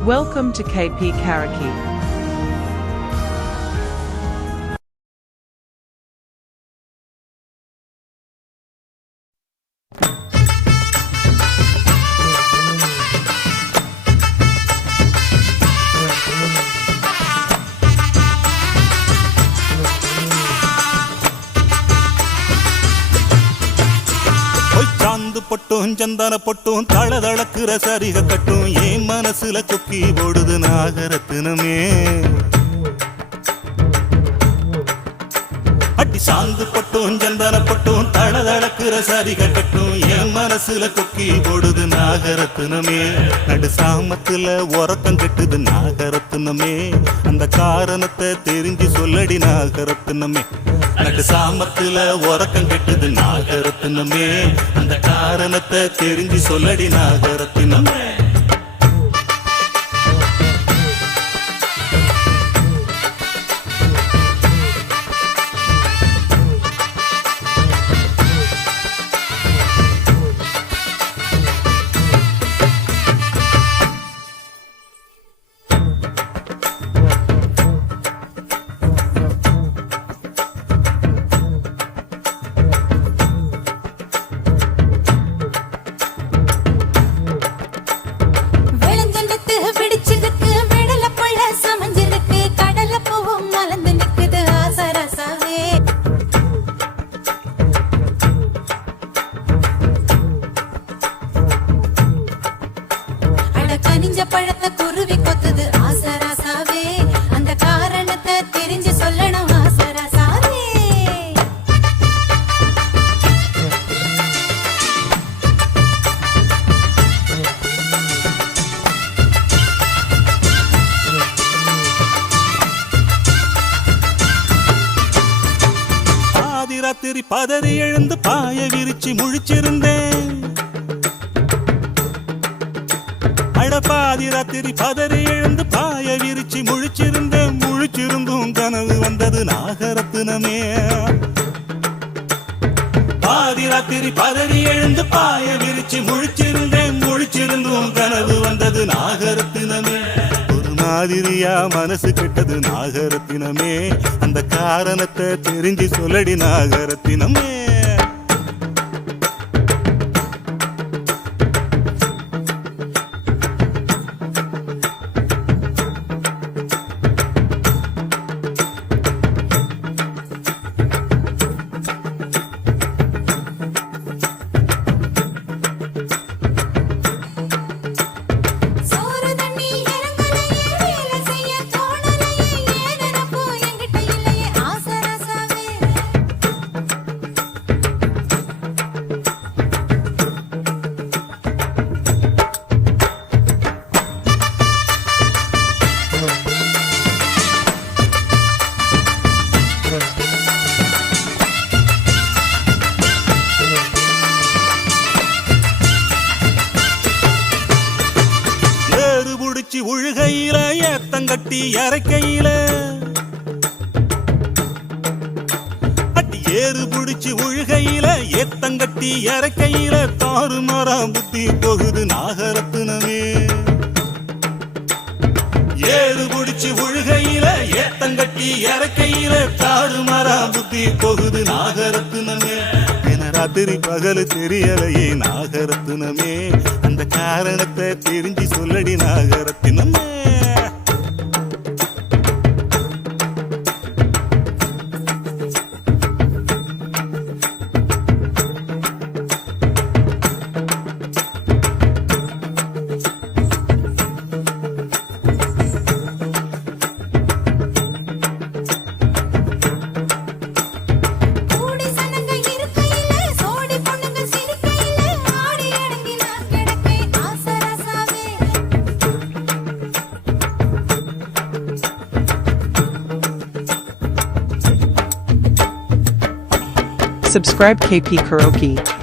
Welcome to KP Karaoke. பொட்டும் சந்தன பொட்டும் தளதளக்குற சரிக கட்டும் ஏன் மனசுல கொக்கி போடுது நாகரத்தினமே அடி சாந்து பொட்டும் சந்தன பொட்டும் தளதளக்குற சரிக கட்டும் ஏன் மனசுல கொக்கி போடுது நாகரத்தினமே நடு சாமத்துல உறக்கம் கெட்டுது நாகரத்தினமே அந்த காரணத்தை தெரிஞ்சு சொல்லடி நாகரத்தினமே நடு சாமத்துல உறக்கம் கெட்டுது நாகரத்தினமே அந்த காரணத்தை தெரிஞ்சு சொல்லடி நாகரத்தினமே பழத்தை குருவி கொத்துது ஆசராசாவே அந்த காரணத்தை தெரிஞ்சு சொல்லணும் ஆசராசாவே ஆதி ராத்திரி பதறி எழுந்து பாய விரிச்சு முழிச்சிருந்தேன் பாதி ராத்திரி பதறி எழுந்து பாய விரிச்சு முழிச்சிருந்தும் கனவு வந்தது நாகரத்தினமே பாதி ராத்திரி பதறி எழுந்து பாய விரிச்சு முழிச்சிருந்தும் கனவு வந்தது நாகரத்தினமே ஒரு மாதிரியா மனசு கெட்டது நாகரத்தினமே அந்த காரணத்தை தெரிஞ்சு சொல்லடி நாகரத்தினமே உழுகையில ஏத்தங்கட்டி இறக்கையில அட்டி ஏறு புடிச்சு உழுகையில ஏத்தங்கட்டி இறக்கையில தாறுமாறாம் புத்தி போகுது நாகரத்தினமே ஏறு புடிச்சு உழுகையில ஏத்தங்கட்டி இறக்கையில தாறுமாறாம் புத்தி போகுது நாகரத்தினமே ராத்திரி பகல் தெரியலையே நாகரத்தினமே அந்த காரணத்தை தெரிஞ்சு சொல்லடி நாகரத்தினமே Subscribe KP Karaoke.